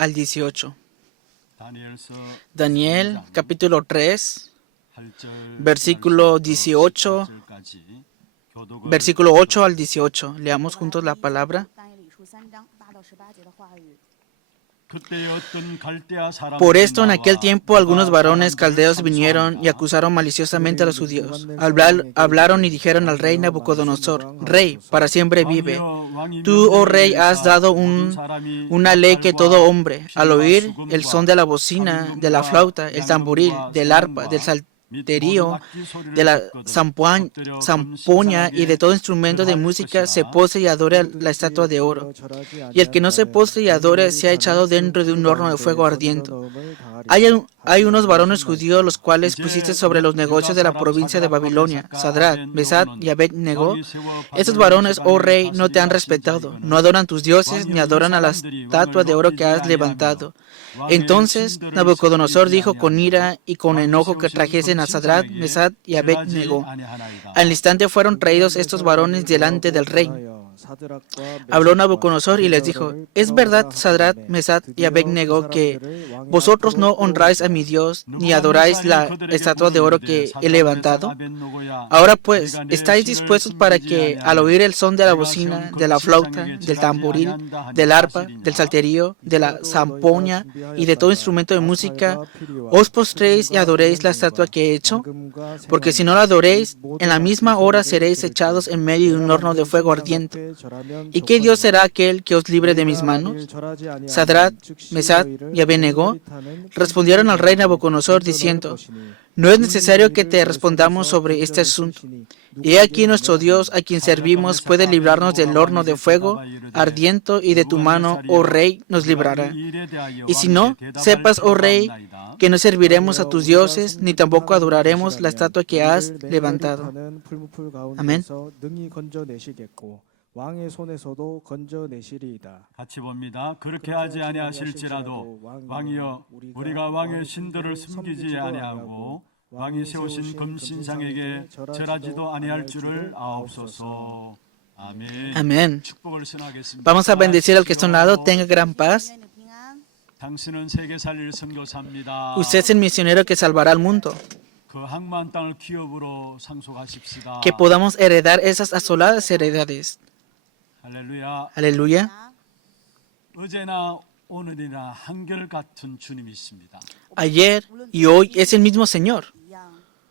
al 18. Daniel capítulo 3, versículo 18, versículo 8 al 18. Leamos juntos la palabra. Por esto en aquel tiempo algunos varones caldeos vinieron y acusaron maliciosamente a los judíos. Hablaron y dijeron al rey Nabucodonosor: Rey, para siempre vive. Tú, oh rey, has dado una ley que todo hombre, al oír el son de la bocina, de la flauta, el tamboril, del arpa, del salterio, de la zampoña y de todo instrumento de música, se postre y adore la estatua de oro. Y el que no se postre y adore sea echado dentro de un horno de fuego ardiente. Hay unos varones judíos los cuales pusiste sobre los negocios de la provincia de Babilonia, Sadrach, Mesach y Abed-Nego. Estos varones, oh rey, no te han respetado, no adoran tus dioses ni adoran a la estatua de oro que has levantado. Entonces Nabucodonosor dijo con ira y con enojo que trajesen a Sadrach, Mesach y Abed-Nego. Al instante fueron traídos estos varones delante del rey. Habló Nabucodonosor y les dijo: ¿Es verdad, Sadrach, Mesach y Abed-Nego, que vosotros no honráis a mi Dios, ni adoráis la estatua de oro que he levantado? Ahora pues, ¿estáis dispuestos para que, al oír el son de la bocina, de la flauta, del tamboril, del arpa, del salterio, de la zampoña y de todo instrumento de música, os postréis y adoréis la estatua que he hecho? Porque si no la adoréis, en la misma hora seréis echados en medio de un horno de fuego ardiente. ¿Y qué Dios será aquel que os libre de mis manos? Sadrach, Mesach y Abed-Nego respondieron al rey Nabucodonosor diciendo: No es necesario que te respondamos sobre este asunto. Y he aquí nuestro Dios, a quien servimos, puede librarnos del horno de fuego ardiente, y de tu mano, oh rey, nos librará. Y si no, sepas, oh rey, que no serviremos a tus dioses, ni tampoco adoraremos la estatua que has levantado. Amén. 왕의 손에서도 건져내시리이다. 같이 봅니다. 그렇게 하지 아니하실지라도 왕이여 우리가 왕의 신들을 숨기지 아니하고 왕이 세우신 금신상에게 절하지도 아니할 줄을 아옵소서. Amén. Amén. Vamos a bendecir al que está a un lado. Tenga gran paz. 당신은 세계 살릴 선교사입니다. Usted es el misionero que salvará al mundo. 그 항만 땅을 기업으로 상속하십시다. Que podamos heredar esas asoladas heredades. 할렐루야. Aleluya. 어제나 오늘이나 한결같은 주님이십니다. Ayer y hoy es el mismo Señor.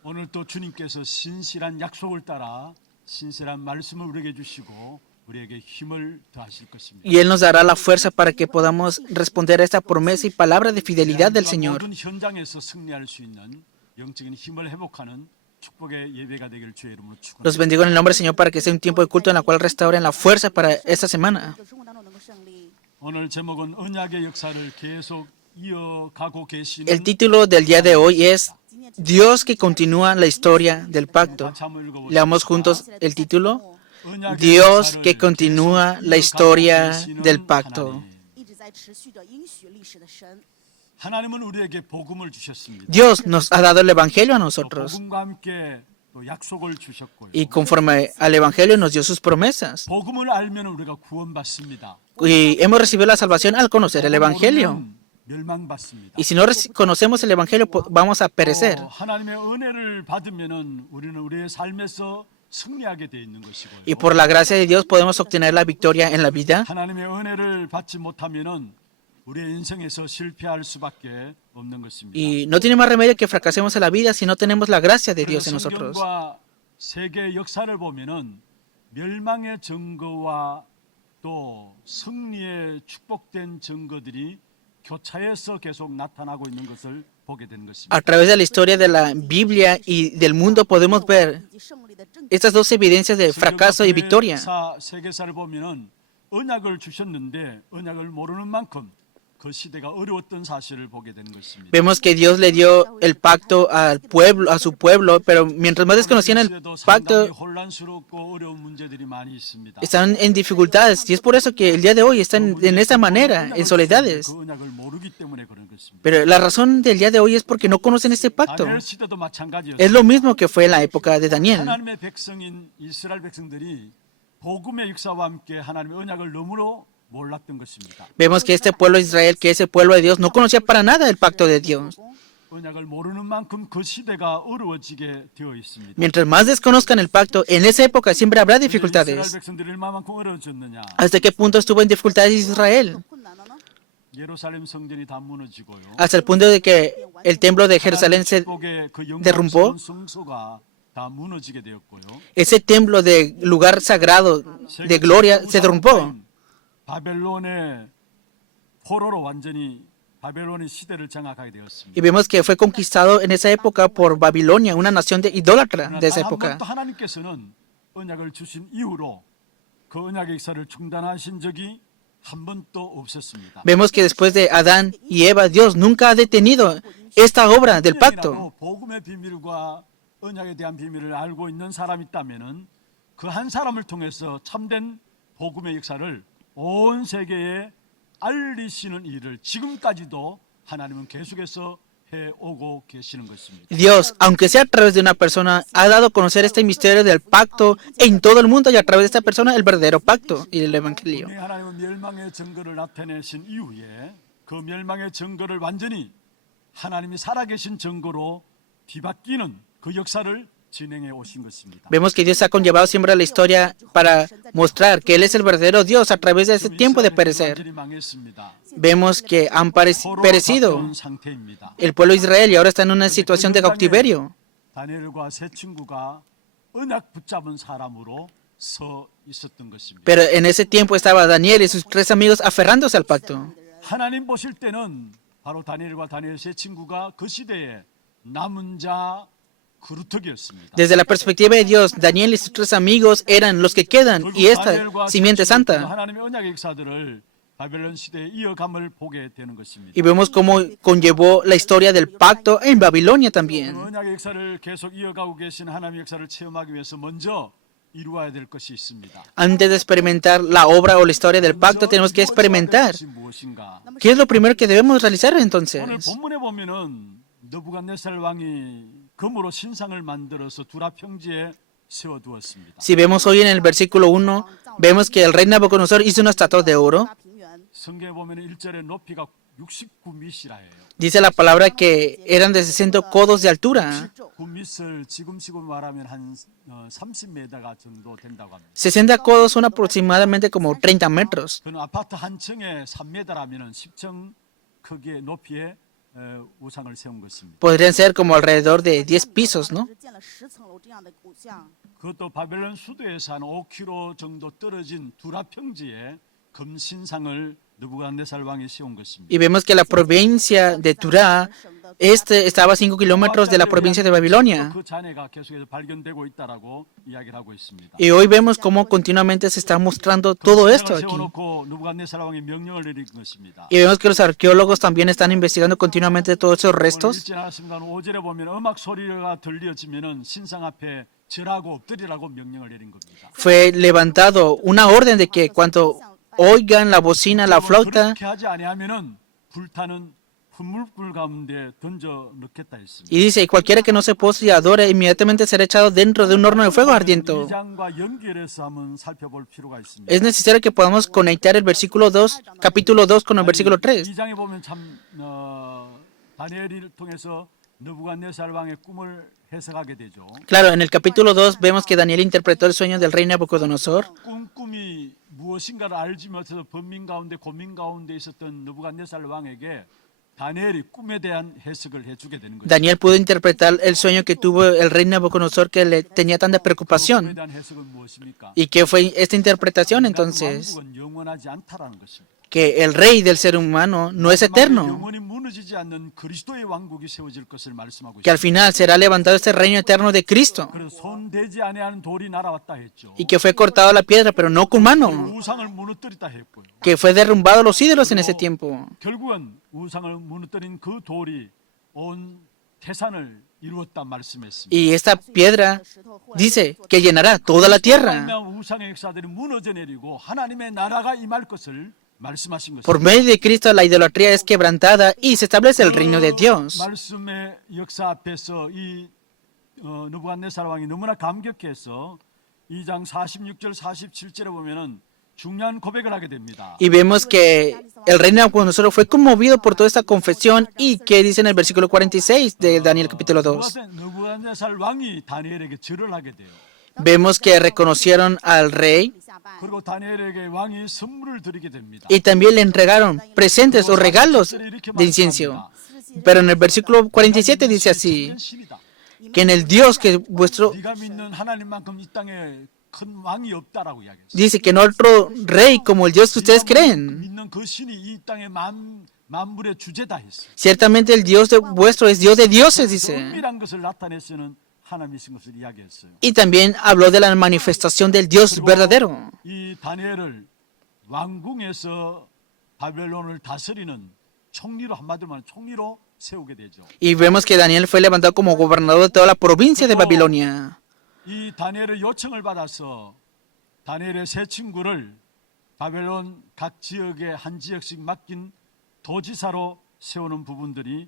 오늘 또 주님께서 신실한 약속을 따라 신실한 말씀을 우리에게 주시고 우리에게 힘을 더하실 것입니다. Y Él nos dará la fuerza para que podamos responder a esta promesa y palabra de fidelidad del Señor. 모든 현장에서 승리할 수 있는 영적인 힘을 회복하는 축복의 예배가 되기를 주의 이름으로 축원합니다. Los bendigo en el nombre del Señor para que sea un tiempo de culto en la cual restauren la fuerza para esta semana. 오늘 제목은 언약의 역사를 계속 이어가고 계시는 El título del día de hoy es Dios que continúa la historia del pacto. Leamos juntos el título. Dios que continúa la historia del pacto. 하나님은 우리에게 복음을 주셨습니다. Dios nos ha dado el Evangelio a nosotros. 복음과 함께 또 약속을 주셨고요. Y conforme al Evangelio nos dio sus promesas. 복음을 알면 우리가 구원받습니다. Y hemos recibido la salvación al conocer el Evangelio. 멸망받습니다. Y si no conocemos el Evangelio, vamos a perecer. 하나님의 은혜를 받으면은 우리는 우리의 삶에서 승리하게 돼 있는 것이고요. Y por la gracia de Dios podemos obtener la victoria en la vida. 하나님의 은혜를 받지 못하면은 우리의 인생에서 실패할 수밖에 없는 것입니다. Y no tiene más remedio que fracasemos en la vida si no tenemos la gracia de Dios en nosotros. 성경과 세계 역사를 보면은 멸망의 증거와 또 승리의 축복된 증거들이 교차해서 계속 나타나고 있는 것을 보게 되는 것입니다. A través de la historia de la Biblia y del mundo podemos ver estas dos evidencias de fracaso y victoria. 세계사를 보면은 언약을 주셨는데 언약을 모르는 만큼 그 시대가 어려웠던 사실을 보게 되는 것입니다. Vemos que Dios le dio el pacto al pueblo, a su pueblo, pero mientras más desconocían el pacto, 혼란스럽고 어려운 문제들이 많이 있습니다. están en dificultades. Y es por eso que el día de hoy están en esta manera, en soledades. 그 언약을 모르기 때문에 그런 것입니다. Pero la razón del día de hoy es porque no conocen este pacto. 다니엘 시대도 마찬가지였습니다. Es lo mismo que fue en la época de Daniel. 하나님의 백성인 이스라엘 백성들이 복음의 역사와 함께 하나님의 언약을 너무로 몰랐던 것입니다. Vemos que este pueblo de Israel, que es el pueblo de Dios, no conocía para nada el pacto de Dios. 언약을 모르는 만큼 그 시대가 어려워지게 되어 있습니다. Mientras más desconozcan el pacto, en esa época siempre habrá 이스라엘 dificultades. 백성들이 얼마만큼 어려워졌느냐? ¿Hasta qué punto estuvo en dificultades Israel? 예루살렘 성전이 다 무너지고요. Hasta el punto de que el templo de Jerusalén se 축복의 그 derrumbó. 영광스러운 성소가 다 무너지게 되었고요. Ese templo de lugar sagrado de gloria se derrumbó. 바벨론의 포로로 완전히 바벨론의 시대를 장악하게 되었습니다. Y vemos que fue conquistado en esa época por Babilonia, una nación de idólatra de esa 한 época. 번도 하나님께서는 언약을 주신 이후로 그 언약의 역사를 중단하신 적이 한 번도 없었습니다. Vemos que después de Adán y Eva, Dios nunca ha detenido esta obra del pacto. 복음의 비밀과 언약에 대한 비밀을 알고 있는 사람이 있다면은 그 한 사람을 통해서 참된 복음의 역사를 온 세계에 알리시는 일을 지금까지도 하나님은 계속해서 해오고 계시는 것입니다. Dios, aunque sea a través de una persona, ha dado a conocer este misterio del pacto en todo el mundo y a través de esta persona el verdadero pacto y el evangelio. 분명히 하나님은 멸망의 증거를 나타내신 이후에 그 멸망의 증거를 완전히 하나님이 살아계신 증거로 뒤바뀌는 그 역사를 진행해 오신 것입니다. Vemos que Dios ha conllevado siempre la historia para mostrar que Él es el verdadero Dios a través de ese tiempo de perecer. 완전히 망했습니다. Vemos que han 포로로 perecido 바꾼 상태입니다. el pueblo de Israel y ahora está en una situación de cautiverio. 다니엘과 세 친구가 언약 붙잡은 사람으로 서 있었던 것입니다. Pero en ese tiempo estaba Daniel y sus tres amigos aferrándose al pacto. 하나님 보실 때는 바로 다니엘과 다니엘 세 친구가 그 시대에 남은 자 그루터기였습니다. Desde la perspectiva de Dios, Daniel y sus tres amigos eran los que quedan y esta simiente santa. 하나님의 언약의 역사들을 바벨론 시대에 이어감을 보게 되는 것입니다. Y vemos cómo conllevó la historia del pacto en Babilonia también. 언약의 역사를 계속 이어가고 계신 하나님의 역사를 체험하기 위해서 먼저 이루어야 될 것이 있습니다. Antes de experimentar la obra o la historia del pacto, tenemos que experimentar. 무엇인가? ¿Qué es lo primero que debemos realizar 오늘 entonces? 본문에 보면은 느부갓네살 왕이 금으로 신상을 만들어서 두라 평지에 세워두었습니다. Si vemos hoy en el versículo 1, vemos que el rey Nabucodonosor hizo una estatua de oro. 성경에 보면은 1절에 높이가 69미시라예요. Dice la palabra que eran de 60 codos de altura. 9미를 지금식으로 말하면 한 30m가 정도 된다고 합니다. 60 codos son aproximadamente como 30 metros. 그는 아파트 한 층에 3m라면은 10층 크기의 높이의 우상을 세운 것입니다. Podrían ser como alrededor de 10 pisos, ¿no? 그것도 바벨론 수도에서 한 5km 정도 떨어진 두라 평지에 금신상을 느부갓네살 왕이 세운 것입니다. Y vemos que la provincia de Turá, estaba a 5 kilómetros de la provincia de Babilonia. 그 잔해가 계속해서 발견되고 있다라고 이야기를 하고 있습니다. Y hoy vemos cómo continuamente se está mostrando todo esto aquí. 세워놓고 느부갓네살 왕이 명령을 내린 것입니다. Y vemos que los arqueólogos también están investigando continuamente todos esos restos. 읽지 않았습니까? 5절에 보면 음악 소리가 들려지면은 신상 앞에 절하고 엎드리라고 명령을 내린 겁니다. Fue levantado una orden de que cuando oigan la bocina, la flauta, 그렇게 하지 아니하면은 불타는 분물불 가운데 던져 넣겠다 했습니다. y dice, y cualquiera que no se postre y adore, inmediatamente será echado dentro de un horno de fuego ardiente. 2장과 연결해서 한번 살펴볼 필요가 있습니다. Es necesario que podamos conectar el versículo 2, capítulo 2 con el versículo 3. 2장에 보면 참 다니엘을 통해서 느부갓네살 왕의 꿈을 해석하게 되죠. Claro, en el capítulo 2 vemos que Daniel interpretó el sueño del rey Nabucodonosor. 꿈이 무엇인가를 알지 못해서 번민 가운데 고민 가운데 있었던 느부갓네살 왕에게 다니엘이 꿈에 대한 해석을 해주게 되는 거죠. Daniel pudo interpretar el sueño que tuvo el rey Nabucodonosor que le tenía tanta 꿈에 preocupación. 대한 해석은 무엇입니까? ¿Y qué fue esta interpretación entonces? 왕국은 영원하지 않다라는 것입니다. Que el rey del ser humano no es eterno, 영원히 무너지지 않는 그리스도의 왕국이 세워질 것을 말씀하고 que al 있습니다. final será levantado este reino eterno de Cristo, 그래서 손 대지 아니하는 돌이 날아왔다 했죠. y que fue cortado la piedra, pero no con mano, 우상을 무너뜨리다 했고요. que fue derrumbado los ídolos en ese tiempo. 결국은 우상을 무너뜨린 그 돌이 온 태산을 이루었다 말씀했습니다. Y esta piedra dice que llenará toda la tierra. 우상의 역사들이 무너져 내리고 하나님의 나라가 임할 것을 말씀하신 것입니다. Por medio de Cristo la idolatría es quebrantada y se establece el reino de Dios. 말씀의 역사 앞에서 이 느부갓네살 왕이 너무나 감격해서 2장 46절 47절에 보면은 중요한 고백을 하게 됩니다. Y vemos que el rey Nabucodonosor fue conmovido por toda esta confesión. ¿Y qué dice en el versículo 46 de Daniel capítulo 2? 느부갓네살 왕이 다니엘에게 절을 하게 돼요. Vemos que reconocieron al rey 그리고 다니엘에게 왕이 선물을 드리게 됩니다. y también le entregaron presentes o regalos de incienso. Pero en el versículo 47 dice así, que en el Dios que vuestro 네가 믿는 하나님만큼 이 땅에 큰 왕이 없다라고 이야기했어요. dice que no otro rey como el Dios que ustedes creen. 믿는 그 신이 이 땅의 만물의 주제다 했어요. Ciertamente el Dios de vuestro es Dios de dioses, dice. 은밀한 것을 나타내시는 하나님이신 것을 이야기했어요. Y también habló de la manifestación del Dios verdadero. 이 다니엘을 왕궁에서 바벨론을 다스리는 총리로 한마디로 말하면 총리로 세우게 되죠. Y vemos que Daniel fue levantado como gobernador de toda la provincia de Babilonia. 이 다니엘의 요청을 받아서 다니엘의 세 친구를 바벨론 각 지역에 한 지역씩 맡긴 도지사로 세우는 부분들이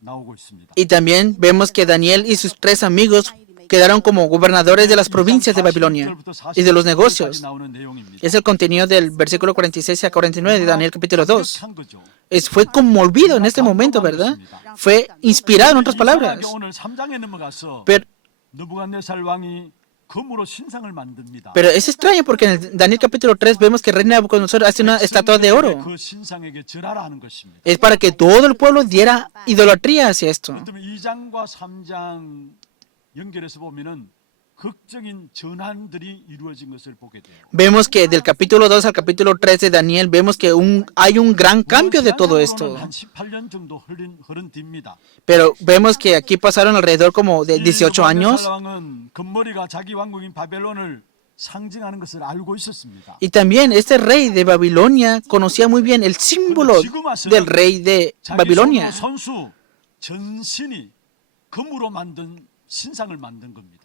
나오고 있습니다. Y también vemos que Daniel y sus 3 amigos quedaron como gobernadores de las provincias de Babilonia y de los negocios. Es el contenido del versículo 46 a 49 de Daniel capítulo 2. Fue conmovido en este momento, ¿verdad? Fue inspirado, en otras palabras. 오늘 3장에 넘어가서 Pero, 느부갓네살 왕이 금으로 신상을 만듭니다. pero es extraño porque en el Daniel capítulo 3 vemos que el rey Nabucodonosor hace una estatua de oro. 그 신상에게 절하라 하는 것입니다. Es para que todo el pueblo diera idolatría hacia esto. 그렇다면 2장과 3장 연결해서 보면은 극적인 전환들이 이루어진 것을 보게 돼요. Vemos que del capítulo 2 al capítulo 3 de Daniel vemos que hay un gran cambio de todo esto. 한 18년 정도 흐른 뒤입니다. Pero vemos que aquí pasaron alrededor como de 18 años. 왕은 금머리가 자기 왕국인 바벨론을 상징하는 것을 알고 있었습니다. Y también este rey de Babilonia conocía muy bien el símbolo del rey de Babilonia. 선수 전신이 금으로 만든 신상을 만든 겁니다.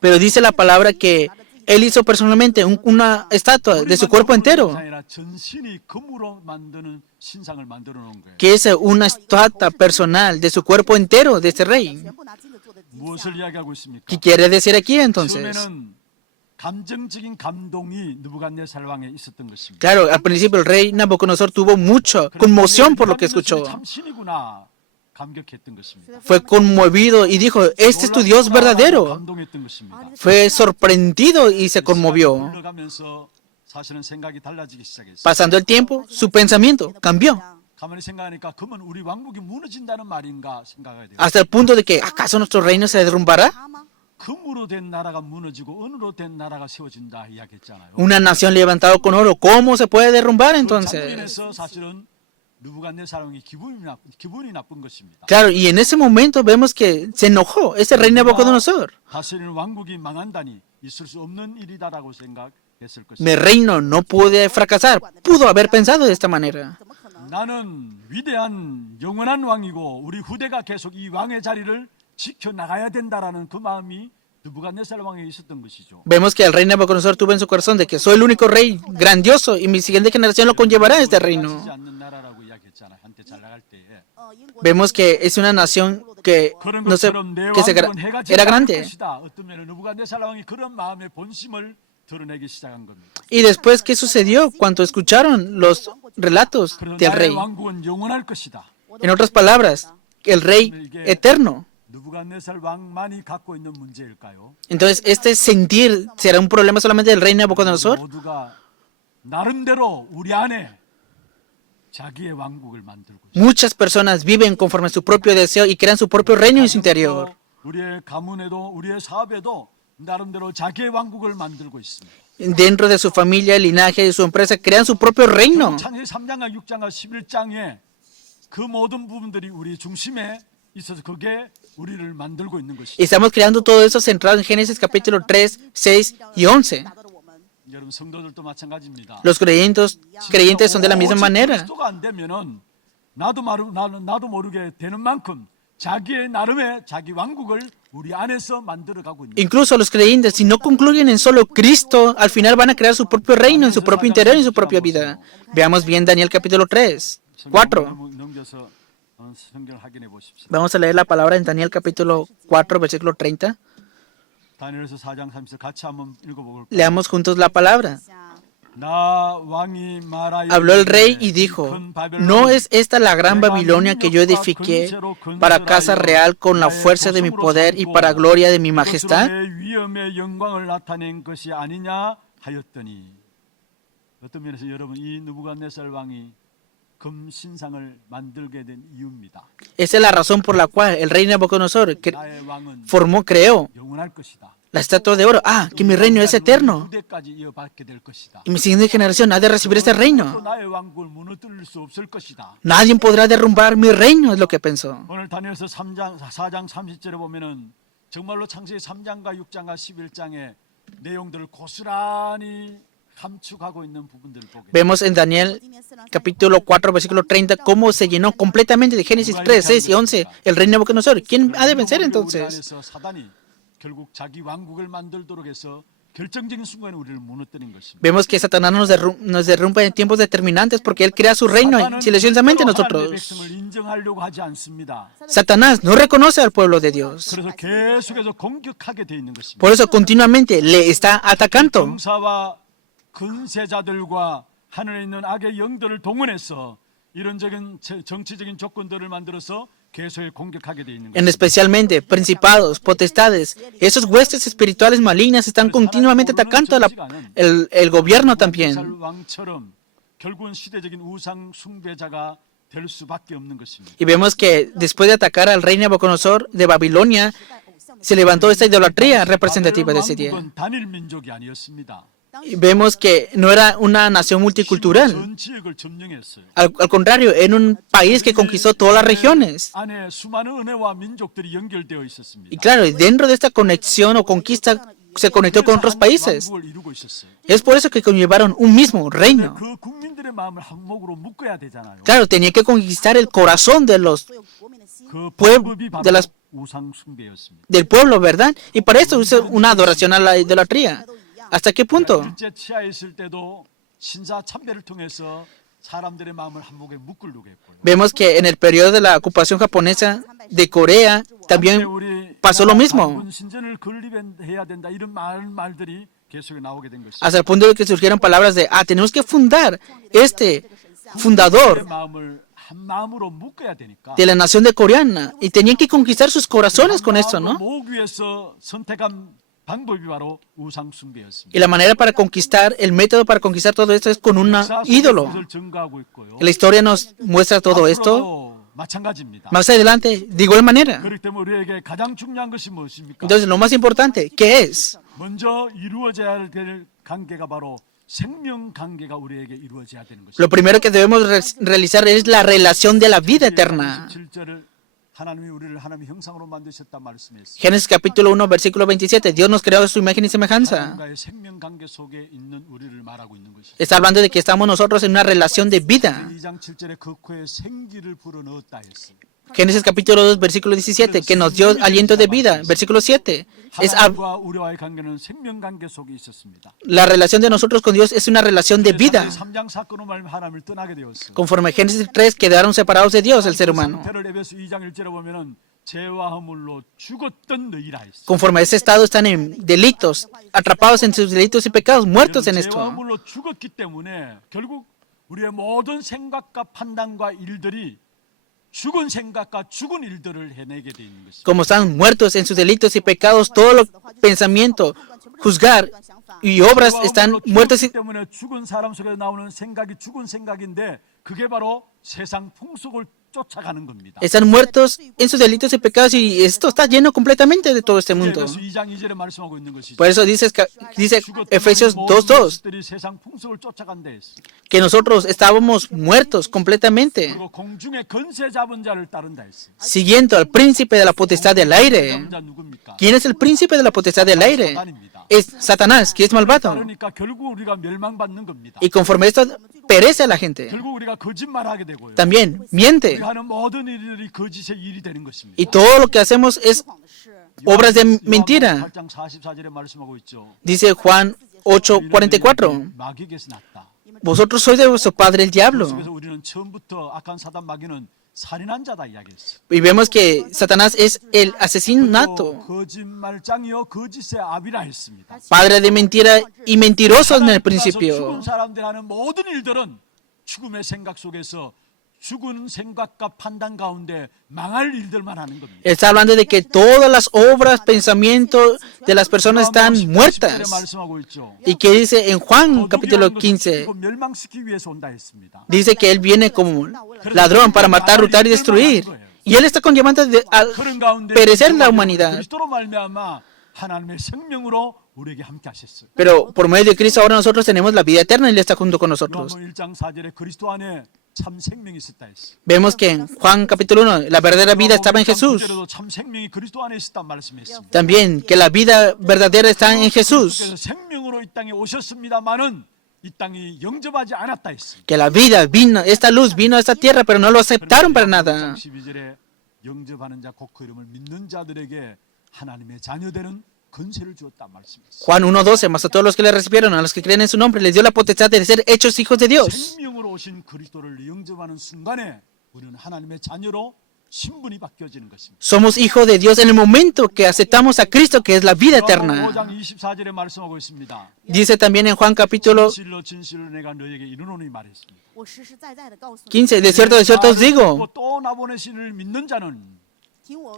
Pero dice la palabra que él hizo personalmente una estatua de su cuerpo entero, 전신이 금으로 만드는 신상을 만들어 놓은 거예요. que es una estatua personal de su cuerpo entero de este rey. 무엇을 이야기하고 있습니까? ¿Qué quiere decir aquí entonces? 처음에는 감정적인 감동이 느부갓네살 왕에 있었던 것입니다. Claro, al principio el rey Nabucodonosor tuvo mucha conmoción por lo que escuchó. 참 신이구나 감격했던 것입니다. Fue conmovido y dijo, este es tu Dios verdadero. 감동했던 것입니다. Fue sorprendido y se conmovió. 흘러가면서 사실은 생각이 달라지기 시작했어요. Pasando el tiempo, su pensamiento cambió. 가만히 생각하니까 그러면 우리 왕국이 무너진다는 말인가 생각하게 돼요. Hasta el punto de que, ¿acaso nuestro reino se derrumbará? 금으로 된 나라가 무너지고 은으로 된 나라가 세워진다 이야기했잖아요. Una nación levantada con oro, ¿cómo se puede derrumbar entonces? 장면에서 사실은 느부갓네살 왕이 기분이 나쁜 것입니다. Claro, y en ese momento vemos que se enojó ese rey Nabucodonosor. 다스리는 왕국이 망한다니 있을 수 없는 일이다라고 생각했을 것입니다. Mi reino no puede fracasar. Pudo haber pensado de esta manera. 나는 위대한 영원한 왕이고 우리 후대가 계속 이 왕의 자리를 지켜나가야 된다라는 그 마음이 느부갓네살 왕에 있었던 것이죠. Vemos que el rey Nabucodonosor tuvo en su corazón de que soy el único rey grandioso y mi siguiente generación lo conllevará a este reino. Vemos que es una nación que no sé, era grande. Y después, ¿qué sucedió cuando escucharon los relatos del rey? En otras palabras, el rey eterno. Entonces, ¿este sentir será un problema solamente del rey Nabucodonosor? Muchas personas viven conforme a su propio deseo y crean su propio reino en su interior. Dentro de su familia, linaje, de su empresa, crean su propio reino. Y estamos creando todo eso centrado en Génesis capítulo 3, 6 y 11. Los creyentes son de la misma manera. Incluso los creyentes, si no concluyen en solo Cristo, al final van a crear su propio reino en su propio interior y en su propia vida. Veamos bien Daniel capítulo 3, 4. Vamos a leer la palabra en Daniel capítulo 4, versículo 30. Leamos juntos la palabra. Habló el rey y dijo: ¿no es esta la gran Babilonia que yo edifiqué para casa real con la fuerza de mi poder y para gloria de mi majestad? 어떤 면에서 여러분 이 느부갓네살 왕이 금신상을 만들게 된 이유입니다. Esa es la razón por la cual el rey Nabucodonosor creó la estatua de oro. Que mi reino es eterno y mi siguiente generación ha de recibir este reino. Nadie podrá derrumbar mi reino, es lo que pensó. 오늘 다니엘서 4장 30절에 보면은 정말로 창세기 3장과 6장과 11장의 내용들을 고스란히 Vemos en Daniel capítulo 4 versículo 30 cómo se llenó completamente de Génesis 3, 6 y 11 el rey Nabucodonosor. ¿Quién ha de vencer entonces? Vemos que Satanás nos derrumba en tiempos determinantes porque él crea su reino silenciosamente nosotros. Satanás no reconoce al pueblo de Dios. Por eso continuamente le está atacando. 근세자들과 하늘에 있는 악의 영들을 동원해서 이런적인 정치적인 조건들을 만들어서 계속 공격하게 돼 있는 거예요. Especialmente principados, potestades, esos huestes espirituales malignas están continuamente atacando el gobierno también. 결국은 시대적인 우상 숭배자가 될 수밖에 없는 것입니다. Y vemos que después de atacar al rey Nabucodonosor de Babilonia, se levantó esta idolatría representativa de ese día. 단일 민족이 아니었습니다. Y vemos que no era una nación multicultural. Al contrario, era un país que conquistó todas las regiones. Y claro, dentro de esta conexión o conquista se conectó con otros países. Es por eso que conllevaron un mismo reino. Claro, tenía que conquistar el corazón de los del pueblo, ¿verdad? Y para eso hizo una adoración a la idolatría. ¿Hasta qué punto? Vemos que en el periodo de la ocupación japonesa de Corea también pasó lo mismo. Hasta el punto de que surgieron palabras de, tenemos que fundar este fundador de la nación de coreana y tenían que conquistar sus corazones con esto, ¿no? Y la manera para conquistar, el método para conquistar todo esto es con un ídolo. La historia nos muestra todo esto. Más adelante, de igual manera. Entonces, lo más importante, ¿qué es? Lo primero que debemos realizar es la relación de la vida eterna. Génesis capítulo 1, versículo 27. Dios nos creó a su imagen y semejanza. Está hablando de que estamos nosotros en una relación de vida. Génesis capítulo 2, versículo 17, que nos dio aliento de vida. Versículo 7. La relación de nosotros con Dios es una relación de vida. Conforme a Génesis 3, quedaron separados de Dios el ser humano. Conforme a ese estado están en delitos, atrapados en sus delitos y pecados, muertos en esto. Como están muertos en sus delitos y pecados, todo los pensamientos, juzgar y obras están muertos. Están muertos en sus delitos y pecados y esto está lleno completamente de todo este mundo. Por eso dice Efesios 2:2 que nosotros estábamos muertos completamente, siguiendo al príncipe de la potestad del aire. ¿Quién es el príncipe de la potestad del aire? Es Satanás, que es malvado. Y conforme esto perece a la gente, también miente. Y todo lo que hacemos es obras de mentira. Dice Juan 8:44. Vosotros sois de vuestro padre el diablo. 살인한 자다 이야기했어요. Y vemos que Satanás es el asesinato, 거짓말장이요 거짓의 아비라 했습니다. padre de mentira y mentiroso en el 죽은 principio. 사람들이 하는 모든 일들은 죽음의 생각 속에서 죽은 생각과 판단 가운데 망할 일들만 하는 겁니다. Está hablando de que todas las obras, pensamientos de las personas están muertas. 말씀하고 있죠. Y que dice en Juan capítulo 15, 멸망시키기 위해서 온다 했습니다. dice que Él viene como ladrón para matar, hurtar y destruir. Y Él está conllevando a 그런 가운데 perecer la humanidad. 그리스도로 말미암아 하나님의 생명으로 우리에게 함께 하셨어요. Pero por medio de Cristo ahora nosotros tenemos la vida eterna y Él está junto con nosotros. 요한복음 1장 4절에 그리스도 안에 참 생명이 있었다 했어요. Vemos que en Juan capítulo 1 la verdadera vida estaba en Jesús. 참 생명이 그리스도 안에 있었다 말씀했습니다. También que la vida verdadera está en Jesús. 그래서 생명으로 이 땅에 오셨습니다만은 이 땅이 영접하지 않았다 했습니다. Que la vida vino, esta luz vino a esta tierra, pero no lo aceptaron para nada. 12절에 영접하는 자 곧 그 이름을 믿는 자들에게 하나님의 자녀되는 건세를 주었다 말씀했습니다. Juan 1:12, mas a todos los que le recibieron, a los que creen en su nombre, les dio la potestad de ser hechos hijos de Dios. 생명으로 오신 그리스도를 영접하는 순간에 우리는 하나님의 자녀로 신분이 바뀌어지는 것입니다. Somos hijos de Dios en el momento que aceptamos a Cristo, que es la vida eterna. 5장 24절에 말씀하고 있습니다. Dice también en Juan capítulo 진실로 진실로 내가 너에게 이르노니 말했습니다. 15, de cierto os digo, 또 나보내신을 믿는 자는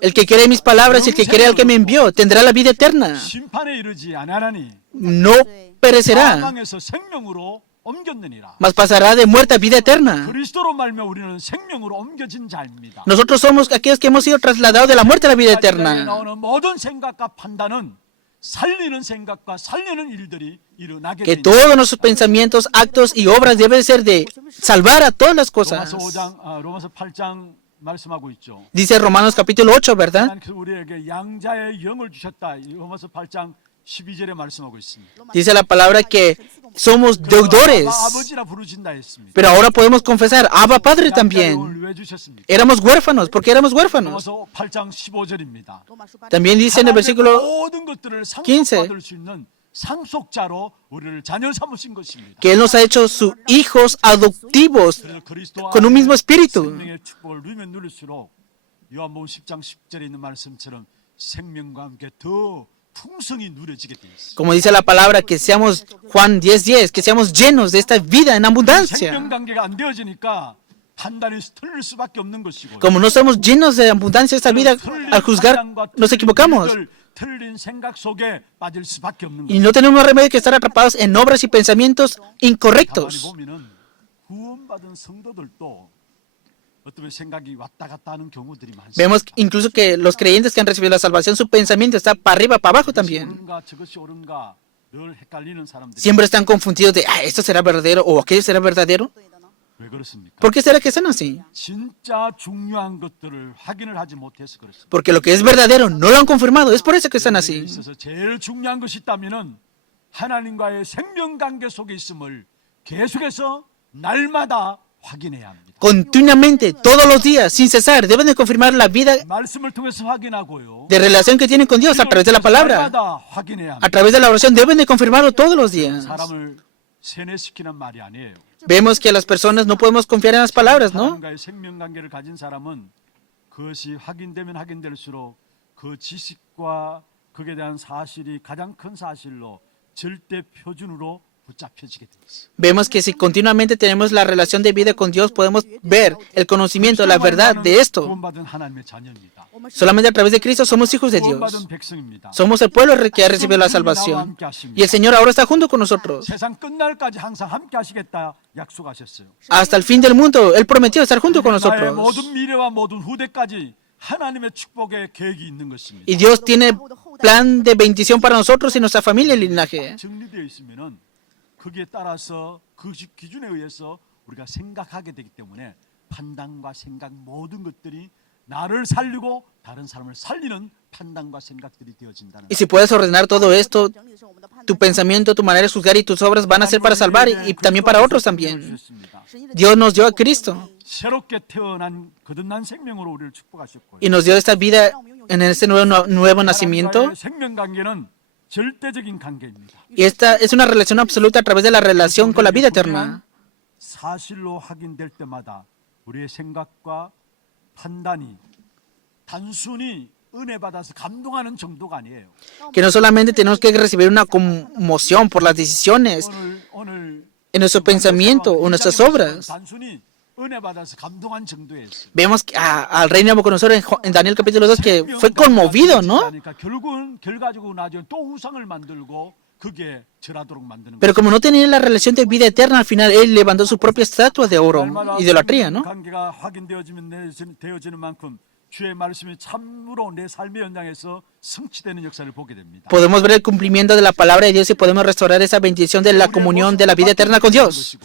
el que quiere mis palabras y el que quiere al que me envió, tendrá la vida eterna. 심판에 이르지 아니하나니 No perecerá, 사망에서 생명으로 옮겼느니라. mas pasará de muerte a vida eterna. 그리스도로 말며 우리는 생명으로 옮겨진 자입니다. Nosotros somos aquellos que hemos sido trasladados de la muerte a la vida 세상에 eterna. 나오는 모든 생각과 판단은 살리는 생각과 살리는 일들이 일어나게 Que 됩니다. todos nuestros pensamientos, actos y obras deben ser de salvar a todas las cosas. 로마서 8장 말씀하고 있죠. Dice Romanos capítulo 8, ¿verdad? 하나님께서 우리에게 양자의 영을 주셨다. 로마서 8장 12절에 말씀하고 있습니다. Dice la palabra que somos deudores, 아버지라 부르신다 했습니다. pero ahora podemos confesar, Abba Padre 양자의 también. 영을 왜 주셨습니까? Éramos huérfanos, porque éramos huérfanos. 로마서 8장 15절입니다. También dice en el versículo 모든 것들을 15, 상속받을 수 있는 상속자로 우리를 자녀 삼으신 것입니다. que Él nos ha hecho sus hijos adoptivos 그래서 그리스도 con un mismo espíritu. 생명의 축복을 누리면 누릴수록 요한복음 10장 10절에 있는 말씀처럼 생명과 함께 더 풍성히 누려지게 되어 있습니다. Como dice la palabra, que seamos, Juan 10:10, que seamos llenos de esta vida en abundancia. 생명 관계가 안 되어지니까 판단이 틀릴 수밖에 없는 것이고. Como no somos llenos de abundancia de esta vida, al juzgar nos equivocamos. 틀린 생각 속에 빠질 수밖에 없는 Y no tenemos más remedio que estar atrapados en obras y pensamientos 가만히 incorrectos. 보면은 구원받은 성도들도 어떤 생각이 왔다 갔다 하는 경우들이 많습니다. Vemos incluso que los creyentes que han recibido la salvación, su pensamiento está para arriba, para abajo también. 옳은가 저것이 옳은가 늘 헷갈리는 사람들이 Siempre están confundidos de, ¿esto será verdadero o aquello será verdadero? 왜 그렇습니까? ¿Por qué será que están así? 진짜 중요한 것들을 확인을 하지 못해서 그렇습니다. Porque lo que es verdadero no lo han confirmado, es por eso que están 여기에 así. 있어서 제일 중요한 것이 있다면은 하나님과의 생명 관계 속에 있음을 계속해서 날마다 확인해야 합니다. Continuamente, todos los días, sin cesar, deben de confirmar la vida 말씀을 통해서 확인하고요. de relación que tienen con Dios a través de la palabra. 날마다 확인해야 A 합니다. través de la oración deben de confirmarlo todos los días. 사람을 세뇌시키는 말이 아니에요. Vemos que las personas no podemos confiar en las palabras, ¿no? 하나님과의 생명 관계를 가진 사람은 그것이 확인되면 확인될수록 그 지식과 그에 대한 사실이 가장 큰 사실로 절대 표준으로 붙잡혀지게 돼 있어요. Vemos que si continuamente tenemos la relación de vida con Dios, podemos ver el conocimiento, la verdad de esto. 구원받은 하나님의 자녀입니다. Solamente a través de Cristo somos hijos de Dios. 구원받은 백성입니다. Somos el pueblo que ha recibido la salvación. Y el Señor ahora está junto con nosotros. 세상 끝날까지 항상 함께 하시겠다 약속하셨어요. Hasta el fin del mundo, Él prometió estar junto con 나의 nosotros. 모든 미래와 모든 후대까지 하나님의 축복의 계획이 있는 것입니다. Y Dios tiene plan de bendición para nosotros y nuestra familia y linaje. 정리되어 있으면은 거기에 따라서 그 기준에 의해서 우리가 생각하게 되기 때문에 판단과 생각 모든 것들이 나를 살리고 다른 사람을 살리는 판단과 생각들이 되어진다는 Y si puedes ordenar todo esto, tu pensamiento, tu manera de juzgar y tus obras van a ser para salvar y también para otros también. Dios nos dio a Cristo 새롭게 태어난 거듭난 생명으로 우리를 축복하셨고요. y nos dio esta vida en este nuevo nacimiento. 생명 관계는 절대적인 관계입니다. Y esta es una relación absoluta a través de la relación con la vida eterna. 사실로 확인될 때마다 우리의 생각과 단순히 은혜 받아서 감동하는 정도가 아니에요. Que no solamente tenemos que recibir una conmoción por las decisiones 오늘 en nuestro pensamiento o nuestras obras. 단순히 은혜 받아서 감동한 정도였어요. Vemos al rey Nabucodonosor en Daniel capítulo 2 que fue conmovido, ¿no? 그러니까 결국은 결과적으로 나중에 또 우상을 만들고 그게 절하도록 만드는 Pero como no tenía la relación de vida eterna, al final él levantó su propia estatua de oro, idolatría, ¿no? 관계가 확인되어지는 만큼 주의 말씀이 참으로 내 삶의 현장에서 성취되는 역사를 보게 됩니다. Podemos ver el cumplimiento de la palabra de Dios y podemos restaurar esa bendición de la comunión de la vida eterna con Dios.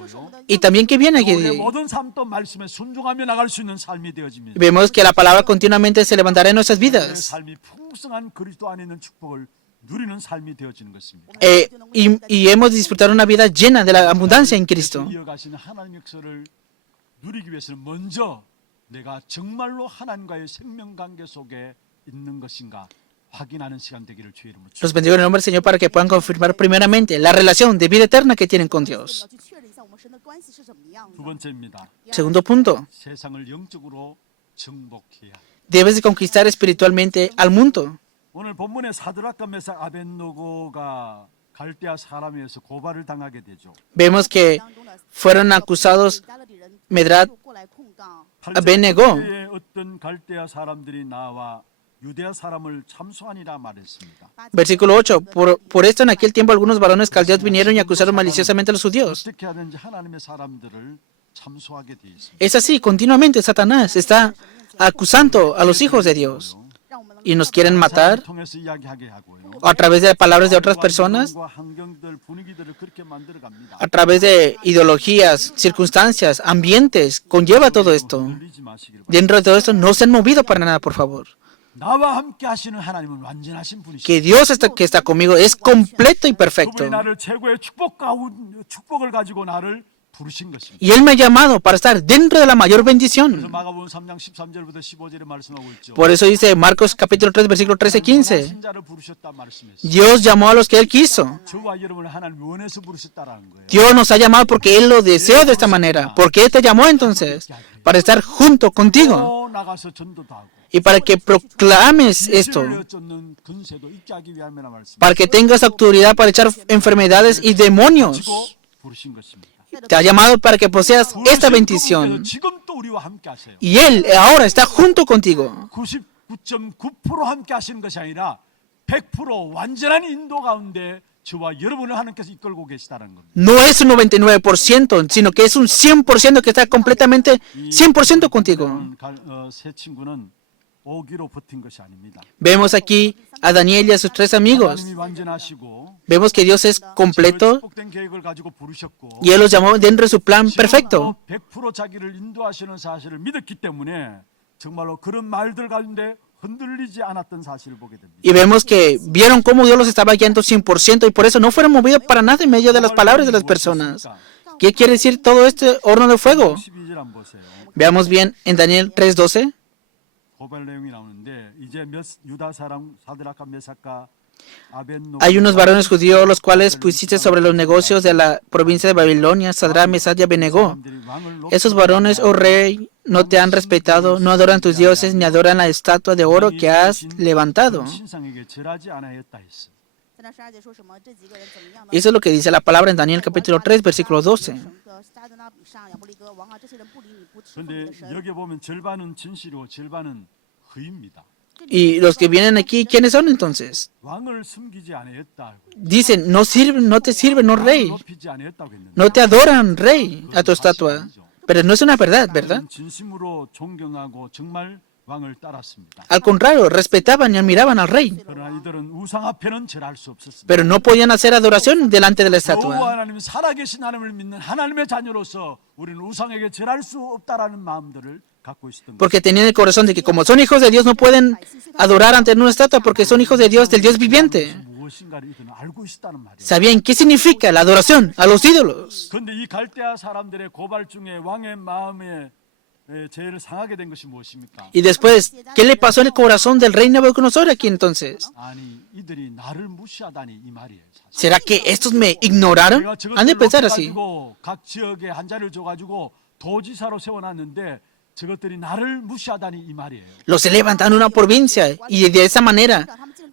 Y también que viene 우리의 aquí, 모든 삶도 말씀에 순종하며 나갈 수 있는 삶이 되어집니다. vemos que la palabra continuamente se levantará en nuestras 내 vidas. 삶이 풍성한 그리스도 안에 있는 축복을 누리는 삶이 되어지는 것입니다. Y hemos disfrutado una vida llena de la abundancia en Cristo. 이어가시는 하나님 역사를 누리기 위해서는 먼저 내가 정말로 하나님과의 생명 관계 속에 있는 것인가 확인하는 시간 되기를 주의 이름으로 축복합니다. Los bendigo en el nombre del Señor para que puedan confirmar primeramente la relación de vida eterna que tienen con Dios. 要去确认一下我们神的关系是什么样 두 的。 번째입니다. Segundo punto, 세상을 영적으로 정복해야 합니다. debes de conquistar espiritualmente al mundo. 오늘 본문의 사드락과 메삭 아벳노고가 갈대아 사람에서 고발을 당하게 되죠. Vemos que fueron acusados Medrat, 过来控告， Abednego. 의 어떤 갈대아 사람들이 나와 유대아 사람을 참소하니라 말했습니다. Versículo 8. Por esto en aquel tiempo algunos varones caldeos vinieron y acusaron maliciosamente a los judíos. 어떻게 하든지 하나님의 사람들을 참소하게 돼 있습니다. Es así, continuamente Satanás está acusando a los hijos de Dios 让我们能 y nos quieren matar 통해서 이야기하게 하고요. a través de palabras de otras personas, 환경들 분위기들을 그렇게 만들어 갑니다. a través de ideologías, circunstancias, ambientes. Conlleva todo esto. 흔들리지 마시기를 바랍니다. Dentro de todo esto no se han movido para nada, por favor. 나와 함께 하시는 하나님은 완전하신 분이시죠. Que Dios que está conmigo es completo y perfecto. 그분이 나를 최고의 축복을 가지고 나를 부르신 것입니다. Y Él me ha llamado para estar dentro de la mayor 그래서 bendición. 마가복음 3장 13절부터 15절에 말씀하고 있죠. Por eso dice Marcos capítulo 3, versículo 13 y 15. 원하신 자를 부르셨다 말씀했어요. Dios llamó a los que Él quiso. 저와 여러분을 하나님 원해서 부르셨다라는 거예요. Dios nos ha llamado porque Él lo deseó de esta manera. ¿Por qué te llamó entonces? Para estar junto contigo 또 나가서 전도도 하고 y para que proclames esto, 진실을 쫓는 근세도 있게 하기 위함이라 말씀. para que tengas autoridad para echar enfermedades y demonios. 지고 부르신 것입니다. Te ha llamado para que poseas esta 부르신 bendición. 그분께서 지금 또 우리와 함께 하세요. Y Él ahora está junto contigo. 99.9% 함께 하시는 것이 아니라 100% 완전한 인도 가운데 저와 여러분을 하나님께서 이끌고 계시다는 겁니다. No es un 99%, sino que es un 100% que está completamente 100% contigo. 세 친구는 오기로 버틴 것이 아닙니다. Vemos aquí a Daniel y a sus tres amigos. 하나님이 완전하시고 Vemos que Dios es completo 축복된 계획을 가지고 부르셨고 y Él los llamó dentro de su plan perfecto. 100% 자기를 인도하시는 사실을 믿었기 때문에 정말로 그런 말들 가운데 흔들리지 않았던 사실을 보게 됩니다. Y vemos que vieron cómo Dios los estaba guiando 100% y por eso no fueron movidos para nada en medio de las palabras de las personas. ¿Qué quiere decir todo este horno de fuego? 12절 한번 보세요. Veamos bien en Daniel 3:12. 고발 내용이 나오는데 이제 유다 사람 사드락과 메삭과 아벳노고 Hay unos varones judíos los cuales pusiste sobre los negocios de la provincia de Babilonia, Sadrach, Mesach y Abednego. Esos varones, oh rey, no te han respetado, no adoran tus dioses ni adoran la estatua de oro que has levantado. 신상에게 절하지 않아였다 했어. 在那12节说什么？这几个人怎么样呢？ Eso es lo que dice la palabra en Daniel capítulo 3, versículo 12. 撒德纳比上亚伯利哥王啊，这些人不理你，不侍奉你 그런데 的神。 여기 보면 절반은 진실이고 절반은 허입니다. Y los que vienen aquí, ¿quiénes son entonces? 왕을 숨기지 않았다. Dicen, no sirven, no te sirven, no rey. 높이지 않았다고 했는데. No te adoran, rey, a tu estatua. Pero no es una verdad, ¿verdad? 진심으로 존경하고 정말 왕을 따랐습니다. Al contrario, respetaban y admiraban al rey. 그러나 이들은 우상 앞에는 절할 수 없었습니다. Pero no podían hacer adoración delante de la 여호와 estatua. 하나님 살아계신 하나님을 믿는 하나님의 자녀로서 우리는 우상에게 절할 수 없다라는 마음들을 갖고 있었던 거예요. Porque tenían el corazón de que como son hijos de Dios no pueden adorar ante una estatua porque son hijos de Dios, del Dios viviente. 무엇인가를 이들은 알고 있다는 말이에요. Sabían qué significa la adoración a los ídolos. 그런데 이 갈대아 사람들의 고발 중에 왕의 마음에 죄를 상하게 된 것이 무엇입니까? Y después, ¿qué le pasó en el corazón del rey Nabucodonosor aquí entonces? 아니 이들이 나를 무시하다니 이 말이에요. 사실. ¿Será que estos me ignoraron? Han de pensar así. 각 지역에 한 자리를 줘가지고 도지사로 세워놨는데 저것들이 나를 무시하다니 이 말이에요. Los elevan a una provincia y de esa manera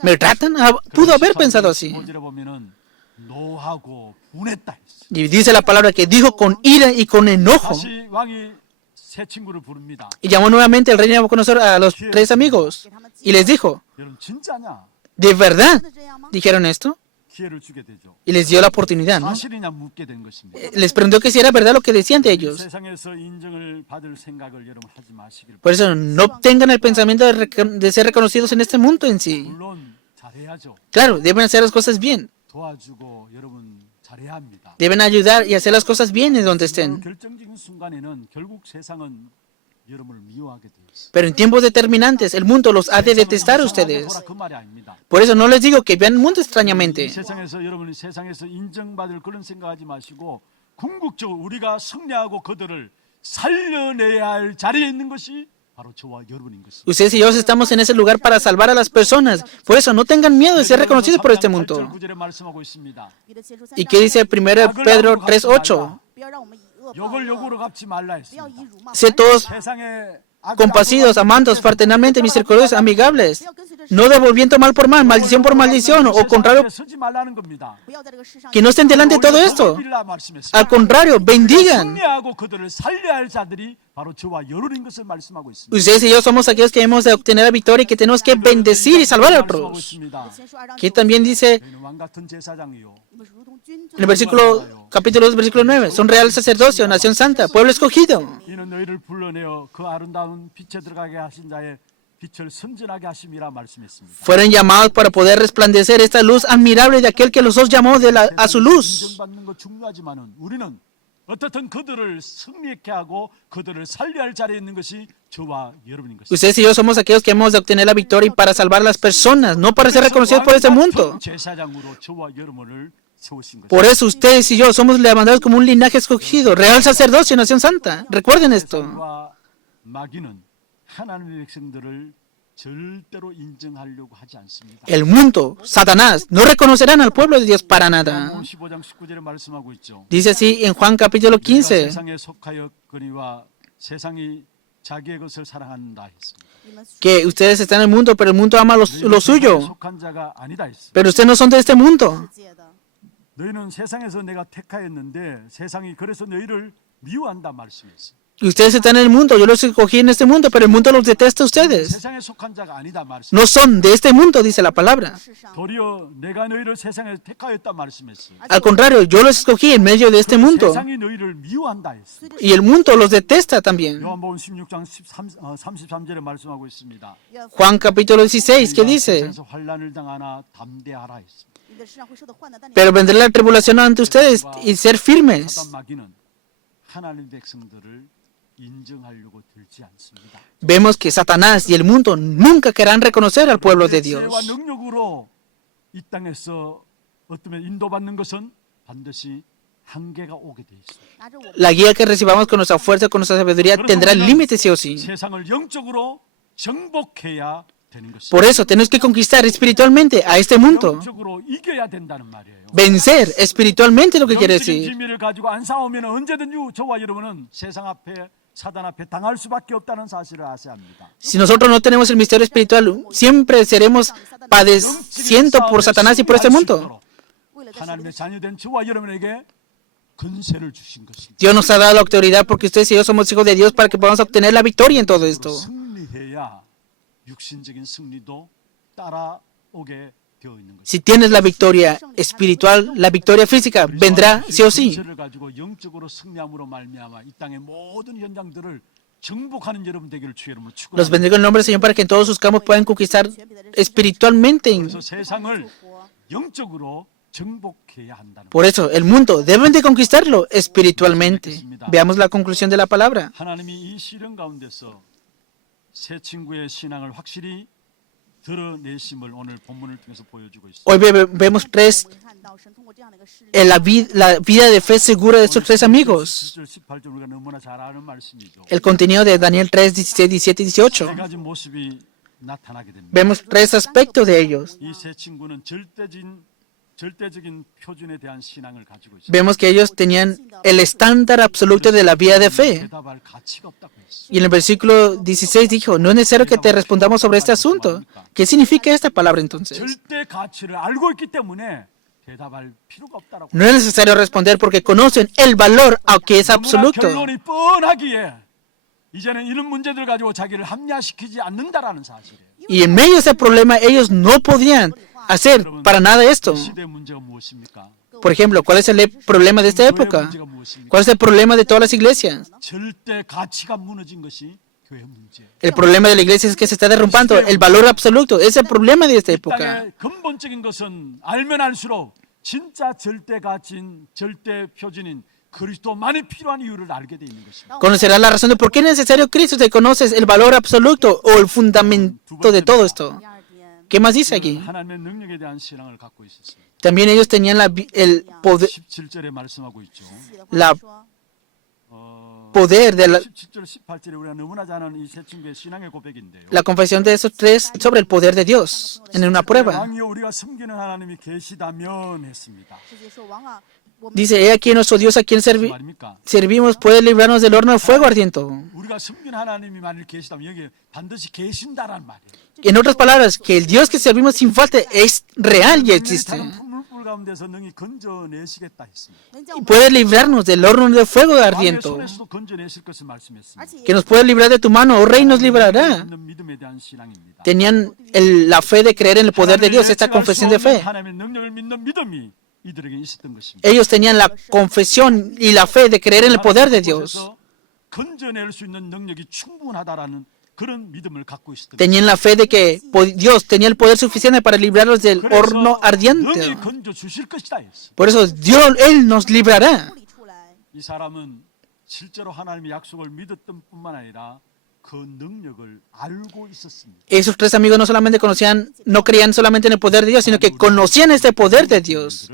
me tratan. Pudo haber pensado así. 15절에 보면은 노하고 분했다 했어요. Y dice la palabra que dijo con ira y con enojo. 다시 왕이 세 친구를 부릅니다. Y llamó nuevamente el rey Nabucodonosor a los 3 amigos y les dijo, 여러분 진짜냐? ¿de verdad 真的这样吗？ dijeron esto? 기회를 주게 되죠. Y les dio la oportunidad, ¿no? 사실이냐 묻게 된 것입니다. Les preguntó que si era verdad lo que decían de ellos. 세상에서 인정을 받을 생각을 여러분 하지 마시길 Por eso no tengan el pensamiento de ser reconocidos en este mundo en sí. 물론 잘해야죠. Claro, deben hacer las cosas bien. 도와주고 여러분 잘해야 합니다. Deben ayudar y hacer las cosas bien en donde 그 estén. 결정적인 순간에는 결국 세상은 여러분을 미워하게 되어 있어요. Pero en tiempos determinantes, el mundo los ha de detestar a ustedes. 보라 그 말이 아닙니다. Por eso no les digo que vean el mundo 이 extrañamente. 세상에서 여러분이 세상에서 인정받을 그런 생각하지 마시고 궁극적으로 우리가 승리하고 그들을 살려내야 할 자리에 있는 것이 바로 저와 여러분인 것입니다. Ustedes y yo estamos en ese lugar para salvar a las personas. Por eso no tengan miedo de ser reconocidos por este mundo. 9절에 말씀하고 있습니다. ¿Y qué dice 1 Pedro 3:8? 不要让我们以恶报 욕을 恶， 욕으로 갚지 말라 不要 했습니다. 以辱骂 Sé 还 todos 세상에 악을 compasivos, 악으로 amandos, fraternalmente, misericordiosos, amigables, no devolviendo mal por mal, maldición por maldición, o contrario, 서지 말라는 겁니다. 不要在这个世上 que no estén delante de todo esto. 빌라 말씀했습니다. Al contrario, bendigan. 승리하고 그들을 살려야 할 자들이 바로 저와 여러분인 것을 말씀하고 있습니다. Ustedes y yo somos aquellos que hemos de obtener la victoria y que tenemos que bendecir y salvar a 말씀하고 otros. 있습니다. 先说二章 Aquí también dice 저희는 왕 같은 제사장이요. 你们如同君 en el versículo, capítulo 2, versículo 9, son real sacerdocio, nación santa, pueblo escogido. 이는 너희를 불러내어 그 아름다운 빛에 들어가게 하신 자의 빛을 선전하게 하심이라 말씀했습니다. Fueron llamados para poder resplandecer esta luz admirable de aquel que los os llamó a su luz. 인정받는 거 중요하지만은 우리는 어떻든 그들을 승리케 하고 그들을 살려야 할 자리에 있는 것이 저와 여러분인 것입니다. Ustedes y yo somos aquellos que hemos de obtener la victoria y para salvar a las personas, no para ser reconocidos por este mundo. 제사장으로 저와 여러분을 세우신 것입니다. Por eso ustedes y yo somos levantados como un linaje escogido, real sacerdocio, nación santa. Recuerden esto. 세상과 마귀는 하나님의 백성들을 절대로 인정하려고 하지 않습니다. El mundo, Satanás, no reconocerán al pueblo de Dios para nada. 15장 19절에 말씀하고 있죠. Dice así en Juan capítulo 우리가 15, 세상에 속하였거니와 세상이 자기의 것을 사랑한다 했습니다. 你们 que ustedes están en el mundo, pero el mundo ama lo 세상에 suyo. 속한 자가 아니다 했습니다. Pero ustedes no son de este mundo. 世界的， 너희는 세상에서 내가 택하였는데 세상이 그래서 너희를 미워한다 말씀했어요. Y ustedes están en el mundo, yo los escogí en este mundo, pero el mundo los detesta a ustedes. 세상에 속한 자가 아니다 말씀. No son de este mundo, dice la palabra. 世上 도리어 내가 너희를 세상에 택하였다 말씀했어요. Al contrario, yo los escogí en medio de este mundo. 세상이 너희를 미워한다 했습니다. Y el mundo los detesta también. 요한복음 16장 33절에 말씀하고 있습니다. Juan capítulo 16, que dice, 세상에서 환난을 당하나 담대하라 했습니다. 你的世上会受到患难，但你 pero vendrá la tribulación ante ustedes y ser firmes. 사단 마귀는 하나님 백성들을 인정하려고 들지 않습니다. Vemos que Satanás y el mundo nunca querrán reconocer al pueblo de Dios. 지혜와 능력으로 이 땅에서 어쩌면 인도받는 것은 반드시 한계가 오게 돼 있습니다. 拿着我们 La guía que recibamos con nuestra fuerza, con nuestra sabiduría, tendrá límites sí o sí. 세상을 영적으로 정복해야 되는 것입니다. Por eso tenemos que conquistar espiritualmente a este mundo. 영적으로 이겨야 된다는 말이에요. Vencer espiritualmente lo que quiere 영적인 decir. 비밀을 가지고 안 싸우면 언제든지 저와 여러분은 세상 앞에 사단 앞에 당할 수밖에 없다는 사실을 아셔야 합니다. Si nosotros no tenemos el misterio espiritual, siempre seremos padeciendo por Satanás y por este mundo. 为了在世 하나님의 자녀된 저와 여러분에게 근세를 주신 것입니다. Dios nos ha dado la autoridad porque ustedes y yo somos hijos de Dios para que podamos obtener la victoria en todo esto. 승리해야 육신적인 승리도 따라오게 되어 있는 것입니다. Si tienes la victoria espiritual, la victoria física vendrá sí o sí. 근세를 가지고 영적으로 승리함으로 말미암아 이 땅의 모든 현장들을 정복하는 여러분 되기를 주 이름으로 Los 축원합니다. bendigo en el nombre del Señor para que en todos sus campos puedan conquistar espiritualmente. 그래서 세상을 영적으로 정복해야 한다는 Por eso, el mundo deben de conquistarlo espiritualmente. Veamos la conclusión de la palabra. 하나님이 이 시련 가운데서 세 친구의 신앙을 확실히 드러내심을 오늘 본문을 통해서 보여주고 있습니다. Hoy vemos 3 看到神通过这样的一个事例， en la vida de fe segura de estos 3 amigos. 17절, 18절 우리가 너무나 잘 아는 말씀이죠. El contenido de Daniel 3, 16, 17 y 18. 세 가지 모습이 나타나게 됩니다. Vemos 3 aspectos de ellos. 이 세 친구는 절대적인 표준에 대한 신앙을 가지고 있습니다. vemos que ellos tenían el estándar absoluto de la vida de fe. 대답할 가치가 없다고 했습니다. Y en el versículo 16 dijo, no es necesario que te respondamos sobre este asunto. ¿Qué significa esta palabra entonces? 절대 가치를 알고 있기 때문에 대답할 필요가 없다라고. No es necesario responder porque conocen el valor aunque es 너무나 absoluto. 결론이 뻔하기에 이제는 이런 문제들 가지고 자기를 합리화시키지 않는다라는 사실이에요. Y en medio de ese problema ellos no podían hacer para nada esto. 시대의 문제가 무엇입니까? Por ejemplo, ¿cuál es el problema de esta época? ¿Cuál es el problema de todas las iglesias? 절대 가치가 무너진 것이 교회 문제예요. El problema de la iglesia es que se está derrumbando el valor absoluto. Es el problema de esta 이 época. 땅의 근본적인 것은 알면 알수록 진짜 절대 가치인 절대 표준인 그리스도만이 필요한 이유를 알게 돼 있는 것입니다. Conocerás la razón de por qué es necesario Cristo. Te conoces el valor absoluto o el fundamento de todo esto. 第二点， ¿Qué más dice aquí? 하나님의 능력에 대한 신앙을 갖고 있었습니다. También ellos tenían el poder, 17절에 말씀하고 있죠. 细的 la 话说， poder de la, 17절 18절에 우리가 너무나 잘 아는 이세 친구의 신앙의 고백인데요. la confesión de esos tres sobre el poder de Dios en una prueba. 왕이여 우리가 섬기는 하나님이 계시다면 했습니다. 直接说王啊，我们 Dice, he aquí nuestro Dios a quien 무슨 말입니까? servimos puede librarnos del horno de fuego ardiente. 우리가 섬기는 하나님이 만일 계시다면 여기 반드시 계신다란 말이에요. En otras palabras, que el Dios que servimos sin falta es real y existe. 다른 풀물 가운데서 능히 건져내시겠다 했습니다. 能将 Y 我们 puede librarnos del horno de fuego 왕의 ardiente. 손에서도 건져내실 것을 말씀했습니다. 而且 Que nos puede librar de tu mano, oh rey, nos librará. 있는 믿음에 대한 신앙입니다. Tenían la fe de creer en el poder de Dios, esta confesión de fe. 하나님의 능력을 믿는 믿음이 이들에게 있었던 것입니다. Ellos tenían la confesión y la fe de creer en el poder de Dios. 그곳에서 건져낼 수 있는 능력이 충분하다라는 그런 믿음을 갖고 있었던 Tenían la fe de que Dios tenía el poder suficiente para librarlos del horno 능히 ardiente. 건져 주실 것이다 했어. Por eso Dios, Él nos librará. 处理出来。 이 사람은 실제로 하나님의 약속을 믿었던 뿐만 아니라 그 능력을 알고 있었습니다. Esos tres amigos no solamente conocían, no creían solamente en el poder de Dios, sino que conocían este poder de Dios.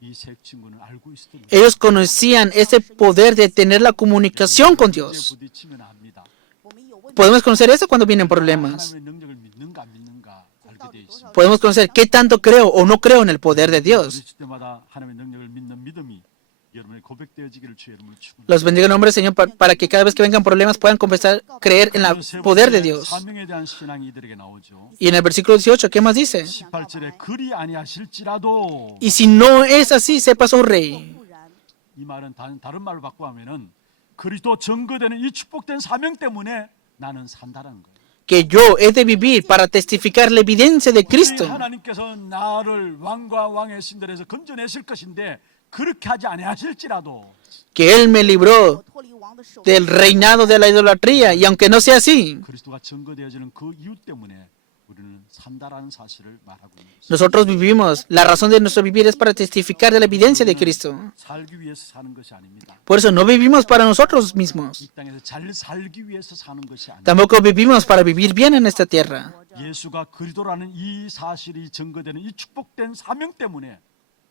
이 세 친구는 알고 있었던 거예요. Ellos conocían ese poder de tener la comunicación con Dios. 부딪히면 압니다. 我们有问题， Podemos conocer eso cuando vienen problemas. 하나님의 능력을 믿는가 안 믿는가 알게 到 돼 底多 있습니다. 少 Podemos conocer qué tanto creo o no creo en el poder de Dios. 부딪힐 때마다 하나님의 능력을 믿는 믿음이 여러분의 고백되어지기를 주의 이름으로 축원합니다. Los bendiga en nombre del Señor para que cada vez que vengan problemas puedan confesar, creer en el poder de Dios. 사명에 대한 신앙이 이들에게 나오죠. Y en el versículo 18, ¿qué más dice? 18절에 그리 아니하실지라도 Y si no es así, sepas, oh rey. 不然， 이 말은 다른 말로 바꾸면 그리스도 증거되는 이 축복된 사명 때문에 나는 산다는 거예요. Que yo he de vivir para testificar la evidencia de Cristo. 하나님께서 나를 왕과 왕의 신들에서 건져내실 것인데 그렇게 하지 아니하실지라도 Que Él me libró 我脱离王的手， del reinado de la idolatría. Y aunque no sea así, 그리스도가 증거되어지는 그 이유 때문에 우리는 산다라는 사실을 말하고 있는 것입니다. nosotros vivimos. La razón de nuestro vivir es para testificar de la evidencia de Cristo. 살기 위해서 사는 것이 아닙니다. Por eso no vivimos para nosotros mismos. 이 땅에서 잘 살기 위해서 사는 것이 아닙니다. Tampoco vivimos para vivir bien en esta tierra. 예수가 그리스도라는 이 사실이 증거되는 이 축복된 사명 때문에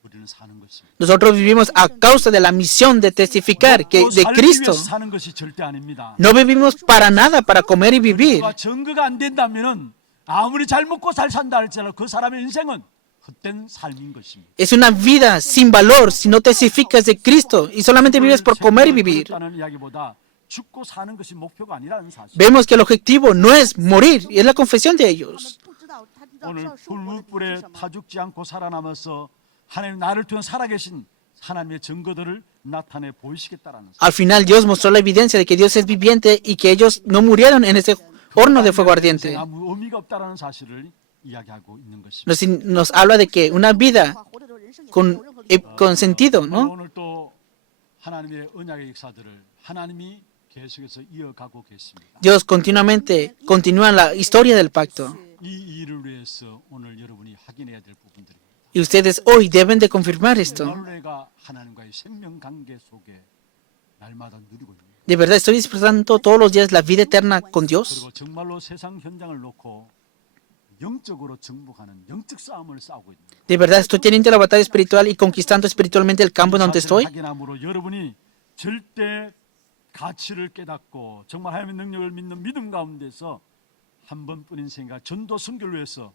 우리는 사는 것입니다. Nosotros vivimos a causa de la misión de testificar que 또 de 살기 Cristo. 위해서 사는 것이 절대 아닙니다. No vivimos para nada para comer y vivir. 그리스도가 증거가 안 된다면은 아무리 잘 먹고 잘 산다 할지라도 그 사람의 인생은 헛된 삶인 것입니다. Es una vida sin valor si no testificas de Cristo y solamente vives por comer y vivir. 다는 이야기보다 죽고 사는 것이 목표가 아니라는 사실. Vemos que el objetivo no es morir, es la confesión de 他们 ellos. 不知道，他知道 오늘 知道生活的意义是 불문불에 什么。 타죽지 않고 살아남아서 하나님 나를 통해 살아계신 하나님의 증거들을 나타내 보이시겠다라는 사실. Al final Dios mostró la evidencia de que Dios es viviente y que ellos no murieron en ese horno de fuego ardiente. 아무 의미가 없다라는 사실을 이야기하고 있는 것입니다. Nos habla de que una vida 活着的人生也没有任何意义 con sentido, ¿no? 오늘 또 하나님의 언약의 역사들을 하나님이 계속해서 이어가고 계십니다. Dios continuamente continúa la historia del pacto. 이 일을 위해서 오늘 여러분이 확인해야 될 부분들입니다. Y ustedes hoy deben de confirmar esto. 오늘내가 하나님과의 생명 관계 속에 날마다 누리고 있는 De verdad, estoy disfrutando todos los días la vida eterna con Dios. 그리고 정말로 세상 현장을 놓고 영적으로 정복하는 영적 싸움을 싸우고 있는 거예요. De verdad, estoy teniendo la batalla espiritual y conquistando espiritualmente el campo donde estoy. 확인함으로 여러분이 절대 가치를 깨닫고 정말 하나님의 능력을 믿는 믿음 가운데서 한 번뿐인 생각 전도 선교를 위해서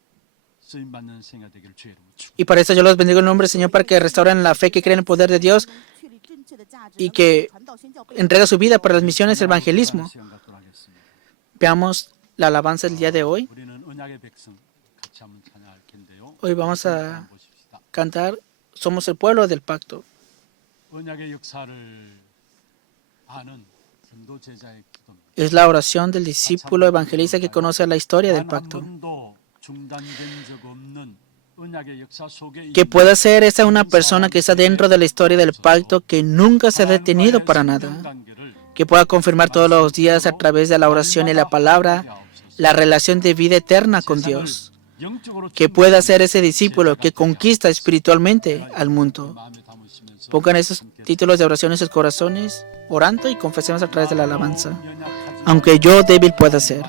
쓰임 받는 생활 되기를 주의 이름으로 축복합니다. Y para eso yo los bendigo en el nombre del Señor, para que restauren la fe, que creen en el poder de Dios y que entrega su vida para las misiones y el evangelismo. 시간 갖도록 하겠습니다. Veamos la alabanza del día de hoy. 우리는 언약의 백성 같이 한번 찬양할 텐데요. Hoy vamos a 한번 보십시다. cantar Somos el pueblo del pacto. 언약의 역사를 아는 전도 제자의 기도입니다. Es la oración del discípulo evangelista que conoce la historia del 단 한 pacto. 번도 중단된 적 없는 언약의 역사 속에 Que pueda ser esa una persona que está dentro de la historia del pacto, que nunca se ha detenido para nada. Que pueda confirmar todos los días a través de la oración y la palabra la relación de vida eterna con Dios. Que pueda ser ese discípulo que conquista espiritualmente al mundo. Pongan esos títulos de oración en sus corazones, orando y confesemos a través de la alabanza. Aunque yo débil pueda ser.